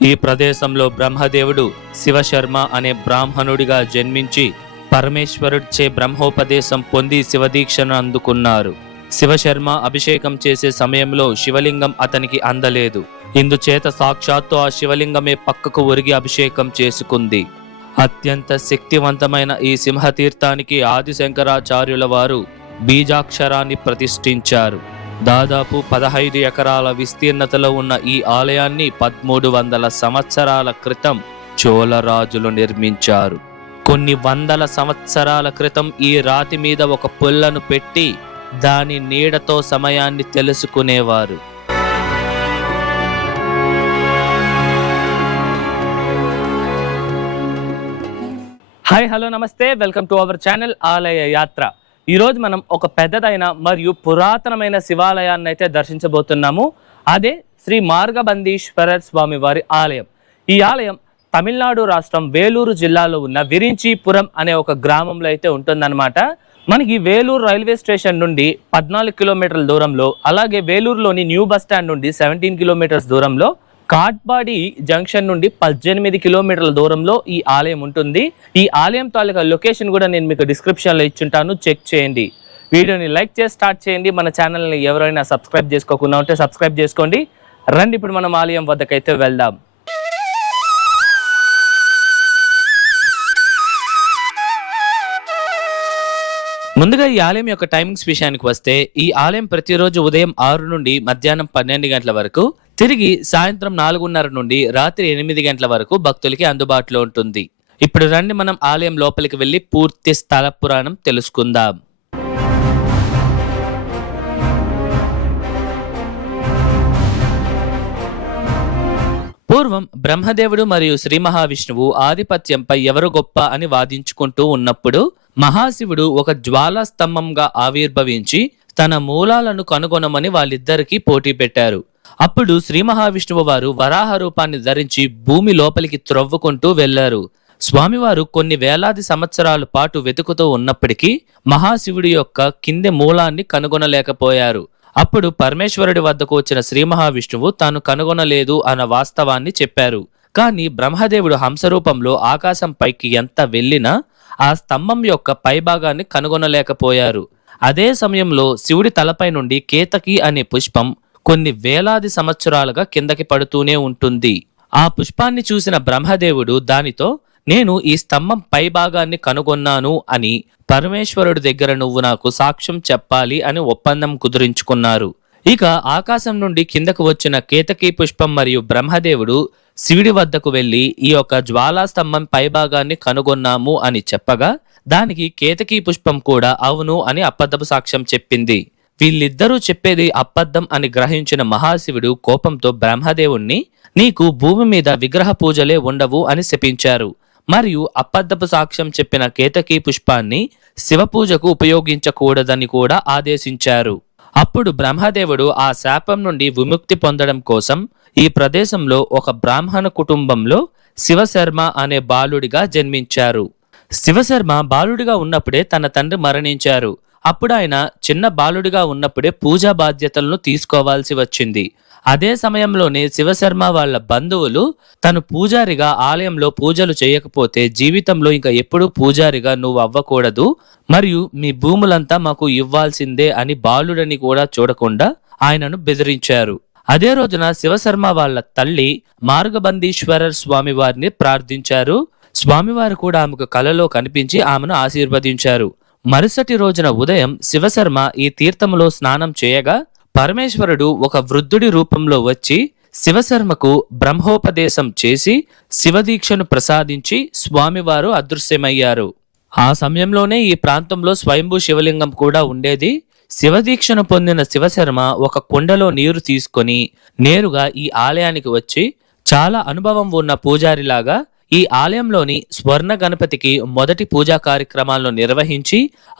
ఈ ప్రదేశంలో బ్రహ్మదేవుడు శివశర్మ అనే బ్రాహ్మణుడిగా జన్మించి పరమేశ్వరుడిచే బ్రహ్మోపదేశం పొంది శివదీక్షను అందుకున్నారు. శివశర్మ అభిషేకం చేసే సమయంలో శివలింగం అతనికి అందలేదు. ఇందుచేత సాక్షాత్తు ఆ శివలింగమే పక్కకు ఒరిగి అభిషేకం చేసుకుంది. అత్యంత శక్తివంతమైన ఈ సింహతీర్థానికి ఆదిశంకరాచార్యుల వారు బీజాక్షరాన్ని ప్రతిష్ఠించారు. దాదాపు 15 ఎకరాల విస్తీర్ణతలో ఉన్న ఈ ఆలయాన్ని 1300 సంవత్సరాల క్రితం చోళరాజులు నిర్మించారు. కొన్ని వందల సంవత్సరాల క్రితం ఈ రాతి మీద ఒక పుల్లను పెట్టి దాని నీడతో సమయాన్ని తెలుసుకునేవారు. హాయ్, హలో, నమస్తే, వెల్కమ్ టు అవర్ ఛానల్ ఆలయ యాత్ర. ఈరోజు మనం ఒక పెద్దదైన మరియు పురాతనమైన శివాలయాన్ని అయితే దర్శించబోతున్నాము. అదే శ్రీ మార్గబంధీశ్వర స్వామి వారి ఆలయం. ఈ ఆలయం తమిళనాడు రాష్ట్రం వేలూరు జిల్లాలో ఉన్న విరించీపురం అనే ఒక గ్రామంలో అయితే ఉంటుందన్నమాట. మనకి వేలూరు రైల్వే స్టేషన్ నుండి 14 కిలోమీటర్ల దూరంలో, అలాగే వేలూరులోని న్యూ బస్ స్టాండ్ నుండి 17 కిలోమీటర్స్ దూరంలో, కాట్బాడి జంక్షన్ నుండి 18 కిలోమీటర్ల దూరంలో ఈ ఆలయం ఉంటుంది. ఈ ఆలయం తాలూకా లొకేషన్ కూడా నేను మీకు డిస్క్రిప్షన్లో ఇచ్చుంటాను, చెక్ చేయండి. వీడియోని లైక్ చేసి స్టార్ట్ చేయండి. మన ఛానల్ని ఎవరైనా సబ్స్క్రైబ్ చేసుకోకుండా ఉంటే సబ్స్క్రైబ్ చేసుకోండి. రండి, ఇప్పుడు మనం ఆలయం వద్దకైతే వెళ్దాం. ముందుగా ఈ ఆలయం యొక్క టైమింగ్స్ విషయానికి వస్తే, ఈ ఆలయం ప్రతిరోజు ఉదయం 6 నుండి మధ్యాహ్నం 12 గంటల వరకు, తిరిగి సాయంత్రం 4:30 నుండి రాత్రి 8 గంటల వరకు భక్తులకి అందుబాటులో ఉంటుంది. ఇప్పుడు రండి, మనం ఆలయం లోపలికి వెళ్లి పూర్తి స్థల పురాణం తెలుసుకుందాం. పూర్వం బ్రహ్మదేవుడు మరియు శ్రీ మహావిష్ణువు ఆధిపత్యంపై ఎవరు గొప్ప అని వాదించుకుంటూ ఉన్నప్పుడు, మహాశివుడు ఒక జ్వాలా స్తంభంగా ఆవిర్భవించి తన మూలాలను కనుగొనమని వాళ్ళిద్దరికీ పోటీ పెట్టారు. అప్పుడు శ్రీ మహావిష్ణువు వారు వరాహ రూపాన్ని ధరించి భూమి లోపలికి త్రవ్వుకుంటూ వెళ్లారు. స్వామివారు కొన్ని వేలాది సంవత్సరాల పాటు వెతుకుతూ ఉన్నప్పటికీ మహాశివుడి యొక్క కింది మూలాన్ని కనుగొనలేకపోయారు. అప్పుడు పరమేశ్వరుడి వద్దకు వచ్చిన శ్రీ మహావిష్ణువు తాను కనుగొనలేదు అన్న వాస్తవాన్ని చెప్పారు. కానీ బ్రహ్మదేవుడు హంసరూపంలో ఆకాశం పైకి ఎంత వెళ్ళినా ఆ స్తంభం యొక్క పైభాగాన్ని కనుగొనలేకపోయారు. అదే సమయంలో శివుడి తలపై నుండి కేతకి అనే పుష్పం కొన్ని వేలాది సంవత్సరాలుగా కిందకి పడుతూనే ఉంటుంది. ఆ పుష్పాన్ని చూసిన బ్రహ్మదేవుడు దానితో, నేను ఈ స్తంభం పైభాగాన్ని కనుగొన్నాను అని పరమేశ్వరుడి దగ్గర నువ్వు నాకు సాక్ష్యం చెప్పాలి అని ఒప్పందం కుదురించుకున్నారు. ఇక ఆకాశం నుండి కిందకు వచ్చిన కేతకీ పుష్పం మరియు బ్రహ్మదేవుడు శివుడి వద్దకు వెళ్లి ఈ యొక్క జ్వాలా స్తంభం పైభాగాన్ని కనుగొన్నాము అని చెప్పగా, దానికి కేతకీ పుష్పం కూడా అవును అని అబద్ధపు సాక్ష్యం చెప్పింది. వీళ్ళిద్దరూ చెప్పేది అబద్ధం అని గ్రహించిన మహాశివుడు కోపంతో బ్రహ్మదేవుణ్ణి, నీకు భూమి మీద విగ్రహ పూజలే ఉండవు అని శపించారు. మరియు అబద్ధపు సాక్ష్యం చెప్పిన కేతకీ పుష్పాన్ని శివపూజకు ఉపయోగించకూడదని కూడా ఆదేశించారు. అప్పుడు బ్రహ్మదేవుడు ఆ శాపం నుండి విముక్తి పొందడం కోసం ఈ ప్రదేశంలో ఒక బ్రాహ్మణ కుటుంబంలో శివశర్మ అనే బాలుడిగా జన్మించారు. శివశర్మ బాలుడిగా ఉన్నప్పుడే తన తండ్రి మరణించారు. అప్పుడు ఆయన చిన్న బాలుడిగా ఉన్నప్పుడే పూజా బాధ్యతలను తీసుకోవాల్సి వచ్చింది. అదే సమయంలోనే శివశర్మ వాళ్ళ బంధువులు తను పూజారిగా ఆలయంలో పూజలు చేయకపోతే జీవితంలో ఇంకా ఎప్పుడూ పూజారిగా నువ్వు అవ్వకూడదు, మరియు మీ భూములంతా మాకు ఇవ్వాల్సిందే అని బాలుడని కూడా చూడకుండా ఆయనను బెదిరించారు. అదే రోజున శివశర్మ వాళ్ళ తల్లి మార్గబంధీశ్వర స్వామి వారిని ప్రార్థించారు. స్వామివారు కూడా ఆమెకు కలలో కనిపించి ఆమెను ఆశీర్వదించారు. మరుసటి రోజున ఉదయం శివశర్మ ఈ తీర్థములో స్నానం చేయగా పరమేశ్వరుడు ఒక వృద్ధుడి రూపంలో వచ్చి శివశర్మకు బ్రహ్మోపదేశం చేసి శివదీక్షను ప్రసాదించి స్వామివారు అదృశ్యమయ్యారు. ఆ సమయంలోనే ఈ ప్రాంతంలో స్వయంభూ శివలింగం కూడా ఉండేది. శివదీక్షను పొందిన శివశర్మ ఒక కుండలో నీరు తీసుకొని నేరుగా ఈ ఆలయానికి వచ్చి చాలా అనుభవం ఉన్న పూజారిలాగా ఈ ఆలయంలోని స్వర్ణ గణపతికి మొదటి పూజా కార్యక్రమాలను నిర్వహించి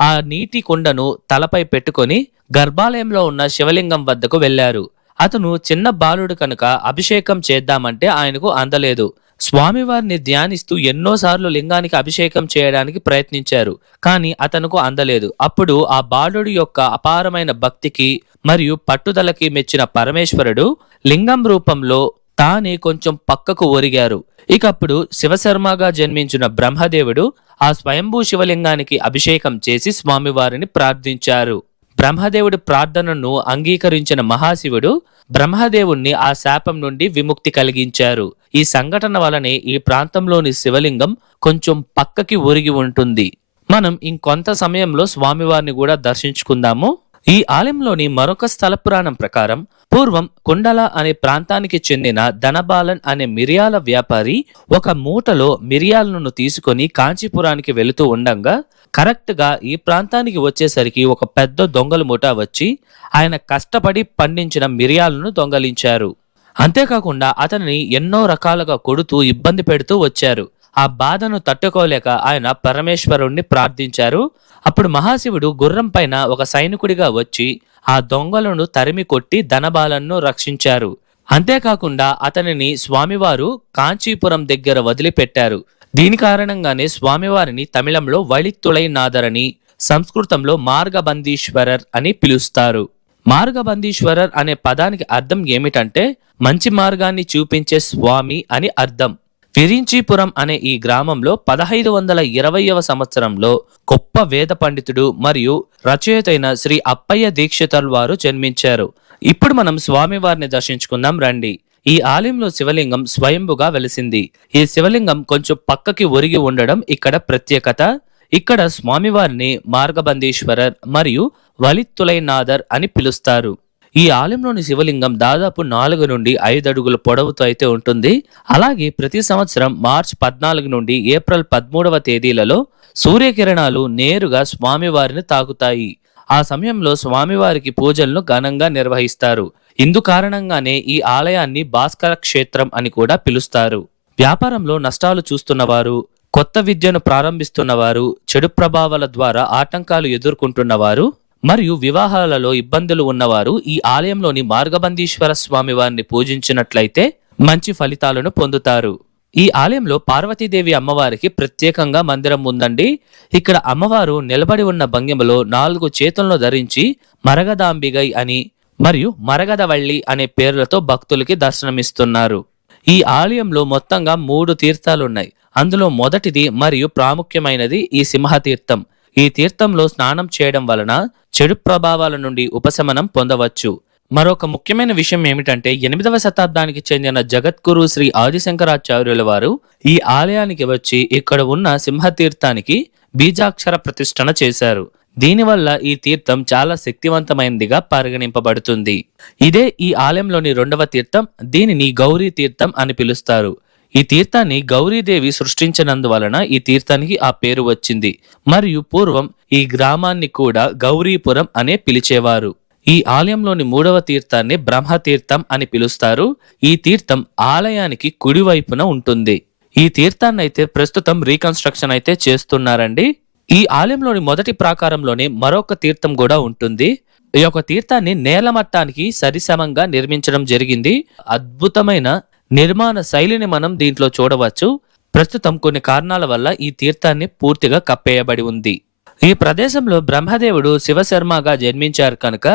ఆ నీటి కుండను తలపై పెట్టుకొని గర్భాలయంలో ఉన్న శివలింగం వద్దకు వెళ్లారు. అతను చిన్న బాలుడు కనుక అభిషేకం చేద్దామంటే ఆయనకు అందలేదు. స్వామివారిని ధ్యానిస్తూ ఎన్నోసార్లు లింగానికి అభిషేకం చేయడానికి ప్రయత్నించారు, కానీ అతనుకు అందలేదు. అప్పుడు ఆ బాలుడి యొక్క అపారమైన భక్తికి మరియు పట్టుదలకి మెచ్చిన పరమేశ్వరుడు లింగం రూపంలో తానే కొంచెం పక్కకు ఒరిగారు. ఇకప్పుడు శివశర్మగా జన్మించిన బ్రహ్మదేవుడు ఆ స్వయంభూ శివలింగానికి అభిషేకం చేసి స్వామివారిని ప్రార్థించారు. బ్రహ్మదేవుడి ప్రార్థనను అంగీకరించిన మహాశివుడు బ్రహ్మదేవుణ్ణి ఆ శాపం నుండి విముక్తి కలిగించారు. ఈ సంఘటన వలనే ఈ ప్రాంతంలోని శివలింగం కొంచెం పక్కకి ఒరిగి ఉంటుంది. మనం ఇంకొంత సమయంలో స్వామివారిని కూడా దర్శించుకుందాము. ఈ ఆలయంలోని మరొక స్థల పురాణం ప్రకారం పూర్వం కుండల అనే ప్రాంతానికి చెందిన ధనబాలన్ అనే మిరియాల వ్యాపారి ఒక మూటలో మిరియాలను తీసుకొని కాంచీపురానికి వెళుతూ ఉండంగా కరెక్ట్ గా ఈ ప్రాంతానికి వచ్చేసరికి ఒక పెద్ద దొంగల ముఠా వచ్చి ఆయన కష్టపడి పండించిన మిరియాలను దొంగలించారు. అంతేకాకుండా అతనిని ఎన్నో రకాలుగా కొడుతూ ఇబ్బంది పెడుతూ వచ్చారు. ఆ బాధను తట్టుకోలేక ఆయన పరమేశ్వరుణ్ణి ప్రార్థించారు. అప్పుడు మహాశివుడు గుర్రం పైన ఒక సైనికుడిగా వచ్చి ఆ దొంగలను తరిమి కొట్టి ధనబాలన్ను రక్షించారు. అంతేకాకుండా అతనిని స్వామివారు కాంచీపురం దగ్గర వదిలిపెట్టారు. దీని కారణంగానే స్వామివారిని తమిళంలో వళిత్తులైనాథరని, సంస్కృతంలో మార్గబంధీశ్వరర్ అని పిలుస్తారు. మార్గబంధీశ్వరర్ అనే పదానికి అర్థం ఏమిటంటే మంచి మార్గాన్ని చూపించే స్వామి అని అర్థం. విరించీపురం అనే ఈ గ్రామంలో 1520వ సంవత్సరంలో గొప్ప వేద పండితుడు మరియు రచయిత అయిన శ్రీ అప్పయ్య దీక్షితర్ వారు జన్మించారు. ఇప్పుడు మనం స్వామివారిని దర్శించుకుందాం రండి. ఈ ఆలయంలో శివలింగం స్వయంభుగా వెలిసింది. ఈ శివలింగం కొంచెం పక్కకి ఒరిగి ఉండడం ఇక్కడ ప్రత్యేకత. ఇక్కడ స్వామివారిని మార్గబంధీశ్వరర్ మరియు వళిత్తులైనాథర్ అని పిలుస్తారు. ఈ ఆలయంలోని శివలింగం దాదాపు 4 నుండి 5 అడుగుల పొడవుతో అయితే ఉంటుంది. అలాగే ప్రతి సంవత్సరం మార్చి 14 నుండి ఏప్రిల్ 13వ తేదీలలో సూర్యకిరణాలు నేరుగా స్వామివారిని తాకుతాయి. ఆ సమయంలో స్వామివారికి పూజలను ఘనంగా నిర్వహిస్తారు. ఇందు కారణంగానే ఈ ఆలయాన్ని భాస్కర క్షేత్రం అని కూడా పిలుస్తారు. వ్యాపారంలో నష్టాలు చూస్తున్నవారు, కొత్త విద్యను ప్రారంభిస్తున్నవారు, చెడు ప్రభావాల ద్వారా ఆటంకాలు ఎదుర్కొంటున్నవారు మరియు వివాహాలలో ఇబ్బందులు ఉన్నవారు ఈ ఆలయంలోని మార్గబంధీశ్వర స్వామి వారిని పూజించినట్లయితే మంచి ఫలితాలను పొందుతారు. ఈ ఆలయంలో పార్వతీదేవి అమ్మవారికి ప్రత్యేకంగా మందిరం ఉందండి. ఇక్కడ అమ్మవారు నిలబడి ఉన్న భంగిమలో 4 చేతులను ధరించి మరగదాంబిగై అని మరియు మరగదవల్లి అనే పేర్లతో భక్తులకి దర్శనమిస్తున్నారు. ఈ ఆలయంలో మొత్తంగా 3 తీర్థాలున్నాయి. అందులో మొదటిది మరియు ప్రాముఖ్యమైనది ఈ సింహతీర్థం. ఈ తీర్థంలో స్నానం చేయడం వలన చెడు ప్రభావాల నుండి ఉపశమనం పొందవచ్చు. మరొక ముఖ్యమైన విషయం ఏమిటంటే 8వ శతాబ్దానికి చెందిన జగద్గురు శ్రీ ఆదిశంకరాచార్యుల వారు ఈ ఆలయానికి వచ్చి ఇక్కడ ఉన్న సింహతీర్థానికి బీజాక్షర ప్రతిష్ఠన చేశారు. దీనివల్ల ఈ తీర్థం చాలా శక్తివంతమైనదిగా పరిగణింపబడుతుంది. ఇదే ఈ ఆలయంలోని 2వ తీర్థం. దీనిని గౌరీ తీర్థం అని పిలుస్తారు. ఈ తీర్థాన్ని గౌరీదేవి సృష్టించినందువలన ఈ తీర్థానికి ఆ పేరు వచ్చింది. మరియు పూర్వం ఈ గ్రామాన్ని కూడా గౌరీపురం అనే పిలిచేవారు. ఈ ఆలయంలోని 3వ తీర్థాన్ని బ్రహ్మతీర్థం అని పిలుస్తారు. ఈ తీర్థం ఆలయానికి కుడివైపున ఉంటుంది. ఈ తీర్థాన్ని అయితే ప్రస్తుతం రీకన్స్ట్రక్షన్ అయితే చేస్తున్నారండి. ఈ ఆలయంలోని మొదటి ప్రాకారంలోనే మరొక తీర్థం కూడా ఉంటుంది. ఈ యొక్క తీర్థాన్ని నేలమట్టానికి సరిసమంగా నిర్మించడం జరిగింది. అద్భుతమైన నిర్మాణ శైలిని మనం దీంట్లో చూడవచ్చు. ప్రస్తుతం కొన్ని కారణాల వల్ల ఈ తీర్థాన్ని పూర్తిగా కప్పేయబడి ఉంది. ఈ ప్రదేశంలో బ్రహ్మదేవుడు శివశర్మగా జన్మించారు కనుక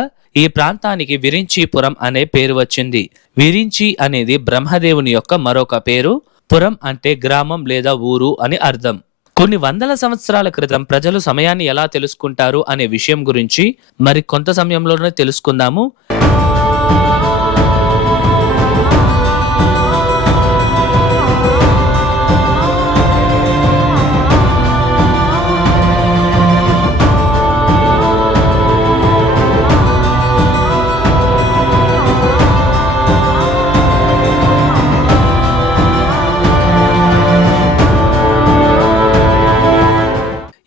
ఈ ప్రాంతానికి విరించీపురం అనే పేరు వచ్చింది. విరించి అనేది బ్రహ్మదేవుని యొక్క మరొక పేరు. పురం అంటే గ్రామం లేదా ఊరు అని అర్థం. కొన్ని వందల సంవత్సరాల క్రితం ప్రజలు సమయాన్ని ఎలా తెలుసుకుంటారు అనే విషయం గురించి మరి కొంత సమయంలోనే తెలుసుకుందాము.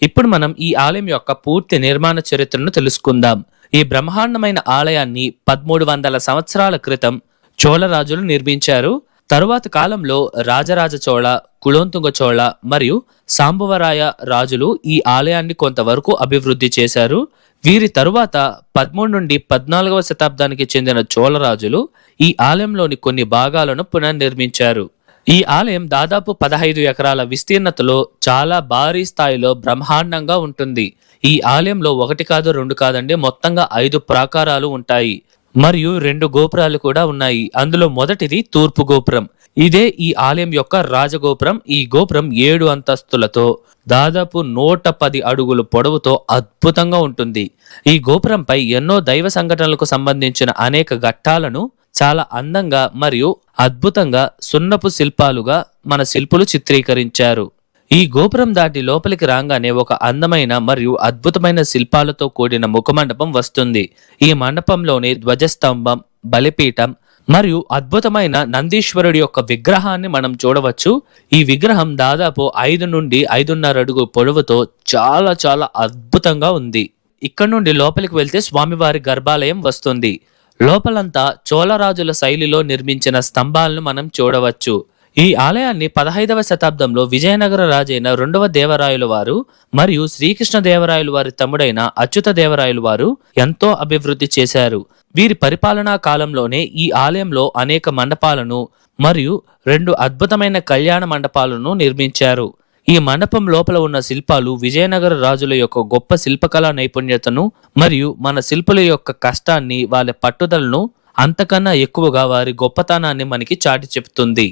ఇప్పుడు మనం ఈ ఆలయం యొక్క పూర్తి నిర్మాణ చరిత్రను తెలుసుకుందాం. ఈ బ్రహ్మాండమైన ఆలయాన్ని 1300 సంవత్సరాల క్రితం చోళరాజులు నిర్మించారు. తరువాత కాలంలో రాజరాజ చోళ, కులోత్తుంగ చోళ మరియు సాంబవరాయ రాజులు ఈ ఆలయాన్ని కొంతవరకు అభివృద్ధి చేశారు. వీరి తరువాత 13 నుండి 14వ శతాబ్దానికి చెందిన చోళరాజులు ఈ ఆలయంలోని కొన్ని భాగాలను పునర్నిర్మించారు. ఈ ఆలయం దాదాపు 15 ఎకరాల విస్తీర్ణతలో చాలా భారీ స్థాయిలో బ్రహ్మాండంగా ఉంటుంది. ఈ ఆలయంలో 1 కాదు 2 కాదండి, మొత్తంగా 5 ప్రాకారాలు ఉంటాయి. మరియు 2 గోపురాలు కూడా ఉన్నాయి. అందులో మొదటిది తూర్పు గోపురం. ఇదే ఈ ఆలయం యొక్క రాజగోపురం. ఈ గోపురం 7 అంతస్తులతో దాదాపు 110 అడుగుల పొడవుతో అద్భుతంగా ఉంటుంది. ఈ గోపురంపై ఎన్నో దైవ సంఘటనలకు సంబంధించిన అనేక ఘట్టాలను చాలా అందంగా మరియు అద్భుతంగా సున్నపు శిల్పాలుగా మన శిల్పులు చిత్రీకరించారు. ఈ గోపురం దాటి లోపలికి రాగానే ఒక అందమైన మరియు అద్భుతమైన శిల్పాలతో కూడిన ముఖమండపం వస్తుంది. ఈ మండపంలోని ధ్వజస్తంభం, బలిపీఠం మరియు అద్భుతమైన నందీశ్వరుడి యొక్క విగ్రహాన్ని మనం చూడవచ్చు. ఈ విగ్రహం దాదాపు 5 నుండి 5.5 అడుగు పొడవుతో చాలా చాలా అద్భుతంగా ఉంది. ఇక్కడ నుండి లోపలికి వెళ్తే స్వామివారి గర్భాలయం వస్తుంది. లోపలంతా చోళరాజుల శైలిలో నిర్మించిన స్తంభాలను మనం చూడవచ్చు. ఈ ఆలయాన్ని 15వ శతాబ్దంలో విజయనగర రాజైన 2వ దేవరాయలు వారు మరియు శ్రీకృష్ణ దేవరాయలు వారి తమ్ముడైన అచ్యుత దేవరాయలు వారు ఎంతో అభివృద్ధి చేశారు. వీరి పరిపాలనా కాలంలోనే ఈ ఆలయంలో అనేక మండపాలను మరియు 2 అద్భుతమైన కళ్యాణ మండపాలను నిర్మించారు. ఈ మండపం లోపల ఉన్న శిల్పాలు విజయనగర రాజుల యొక్క గొప్ప శిల్పకళా నైపుణ్యతను మరియు మన శిల్పుల యొక్క కష్టాన్ని, వాళ్ళ పట్టుదలను అంతకన్నా ఎక్కువగా వారి గొప్పతనాన్ని మనకి చాటి చెప్తుంది.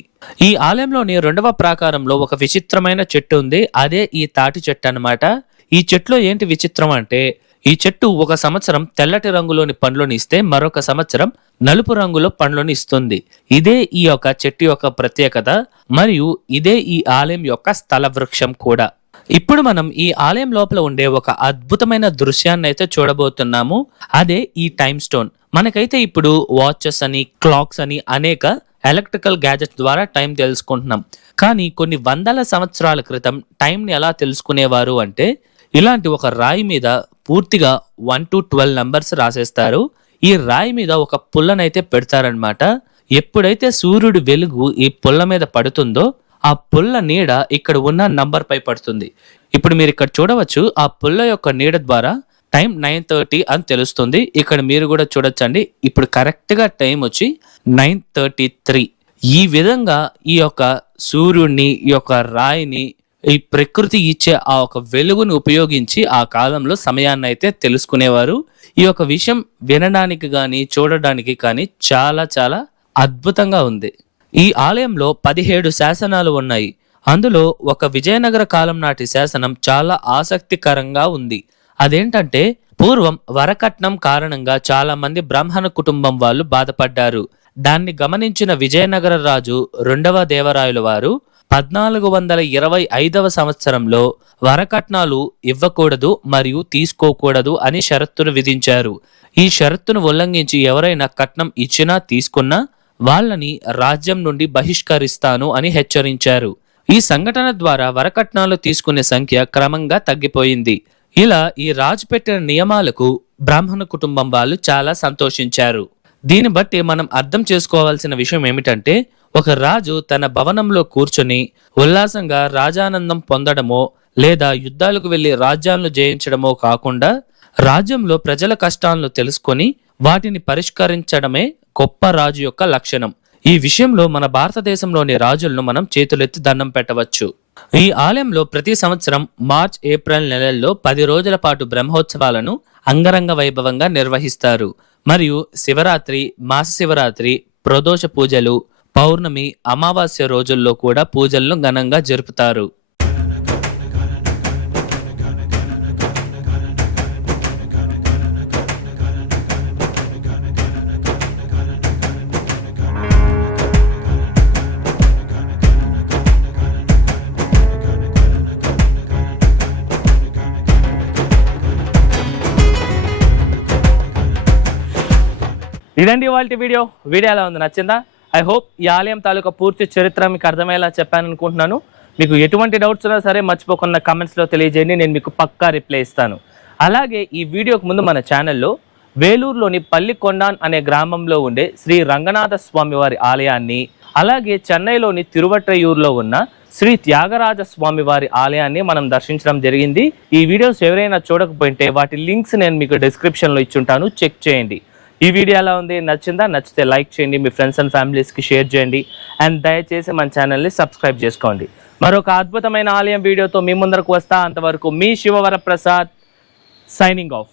ఈ ఆలయంలోని 2వ ప్రాకారంలో ఒక విచిత్రమైన చెట్టు ఉంది. అదే ఈ తాటి చెట్టు అన్నమాట. ఈ చెట్టులో ఏంటి విచిత్రం అంటే, ఈ చెట్టు ఒక సంవత్సరం తెల్లటి రంగులోని పండ్లను ఇస్తే మరొక సంవత్సరం నలుపు రంగులో పండ్లను ఇస్తుంది. ఇదే ఈ యొక్క చెట్టు యొక్క ప్రత్యేకత మరియు ఇదే ఈ ఆలయం యొక్క స్థల వృక్షం కూడా. ఇప్పుడు మనం ఈ ఆలయం లోపల ఉండే ఒక అద్భుతమైన దృశ్యాన్ని అయితే చూడబోతున్నాము. అదే ఈ టైమ్ స్టోన్. మనకైతే ఇప్పుడు వాచెస్ అని, క్లాక్స్ అని అనేక ఎలక్ట్రికల్ గ్యాజెట్స్ ద్వారా టైం తెలుసుకుంటున్నాం. కానీ కొన్ని వందల సంవత్సరాల క్రితం టైంని ఎలా తెలుసుకునేవారు అంటే, ఇలాంటి ఒక రాయి మీద పూర్తిగా 1 to 12 నంబర్స్ రాసేస్తారు. ఈ రాయి మీద ఒక పుల్లనైతే పెడతారనమాట. ఎప్పుడైతే సూర్యుడి వెలుగు ఈ పుల్ల మీద పడుతుందో ఆ పుల్ల నీడ ఇక్కడ ఉన్న నంబర్ పై పడుతుంది. ఇప్పుడు మీరు ఇక్కడ చూడవచ్చు, ఆ పుల్ల యొక్క నీడ ద్వారా టైం 9:30 అని తెలుస్తుంది. ఇక్కడ మీరు కూడా చూడొచ్చండి. ఇప్పుడు కరెక్ట్ గా టైం వచ్చి 9:33. ఈ విధంగా ఈ యొక్క సూర్యుడిని, ఈ యొక్క రాయిని, ఈ ప్రకృతి ఇచ్చే ఆ ఒక వెలుగును ఉపయోగించి ఆ కాలంలో సమయాన్ని అయితే తెలుసుకునేవారు. ఈ యొక్క విషయం వినడానికి కానీ చూడడానికి కానీ చాలా చాలా అద్భుతంగా ఉంది. ఈ ఆలయంలో 17 శాసనాలు ఉన్నాయి. అందులో ఒక విజయనగర కాలం నాటి శాసనం చాలా ఆసక్తికరంగా ఉంది. అదేంటంటే, పూర్వం వరకట్నం కారణంగా చాలా మంది బ్రాహ్మణ కుటుంబం వాళ్ళు బాధపడ్డారు. దాన్ని గమనించిన విజయనగర రాజు 2వ దేవరాయలు వారు 1425వ సంవత్సరంలో వరకట్నాలు ఇవ్వకూడదు మరియు తీసుకోకూడదు అని షరతును విధించారు. ఈ షరతును ఉల్లంఘించి ఎవరైనా కట్నం ఇచ్చినా తీసుకున్నా వాళ్ళని రాజ్యం నుండి బహిష్కరిస్తాను అని హెచ్చరించారు. ఈ సంఘటన ద్వారా వరకట్నాలు తీసుకునే సంఖ్య క్రమంగా తగ్గిపోయింది. ఇలా ఈ రాజు పెట్టిన నియమాలకు బ్రాహ్మణ కుటుంబం వాళ్ళు చాలా సంతోషించారు. దీన్ని బట్టి మనం అర్థం చేసుకోవాల్సిన విషయం ఏమిటంటే, ఒక రాజు తన భవనంలో కూర్చొని ఉల్లాసంగా రాజానందం పొందడమో లేదా యుద్ధాలకు వెళ్లి రాజ్యాలను జయించడమో కాకుండా రాజ్యంలో ప్రజల కష్టాలను తెలుసుకొని వాటిని పరిష్కరించడమే గొప్ప రాజు యొక్క లక్షణం. ఈ విషయంలో మన భారతదేశంలోని రాజులను మనం చేతులెత్తి దండం పెట్టవచ్చు. ఈ ఆలయంలో ప్రతి సంవత్సరం మార్చ్, ఏప్రిల్ నెలల్లో 10 రోజుల పాటు బ్రహ్మోత్సవాలను అంగరంగ వైభవంగా నిర్వహిస్తారు. మరియు శివరాత్రి, మాస శివరాత్రి, ప్రదోష పూజలు, పౌర్ణమి, అమావాస్య రోజుల్లో కూడా పూజలను ఘనంగా జరుపుతారు. ఇదండి ఇవాల్టి వీడియో ఎలా ఉంది, నచ్చిందా? ఐ హోప్ ఈ ఆలయం తాలూకా పూర్తి చరిత్ర మీకు అర్థమయ్యేలా చెప్పాను అనుకుంటున్నాను. మీకు ఎటువంటి డౌట్స్ ఉన్నా సరే మర్చిపోకుండా కమెంట్స్లో తెలియజేయండి, నేను మీకు పక్కా రిప్లై ఇస్తాను. అలాగే ఈ వీడియోకి ముందు మన ఛానల్లో వేలూరులోని పల్లికొండాన్ అనే గ్రామంలో ఉండే శ్రీ రంగనాథ స్వామి వారి ఆలయాన్ని, అలాగే చెన్నైలోని తిరువట్రయూరులో ఉన్న శ్రీ త్యాగరాజ స్వామి వారి ఆలయాన్ని మనం దర్శించడం జరిగింది. ఈ వీడియోస్ ఎవరైనా చూడకపోయింటే వాటి లింక్స్ నేను మీకు డిస్క్రిప్షన్లో ఇచ్చుంటాను, చెక్ చేయండి. ఈ వీడియో ఎలా ఉంది, నచ్చిందా? నచ్చితే లైక్ చేయండి, మీ ఫ్రెండ్స్ అండ్ ఫ్యామిలీస్కి షేర్ చేయండి, అండ్ దయచేసి మన ఛానల్ని సబ్స్క్రైబ్ చేసుకోండి. మరొక అద్భుతమైన ఆలయం వీడియోతో మీ ముందరకు వస్తా. అంతవరకు మీ శివవరప్రసాద్ సైనింగ్ ఆఫ్.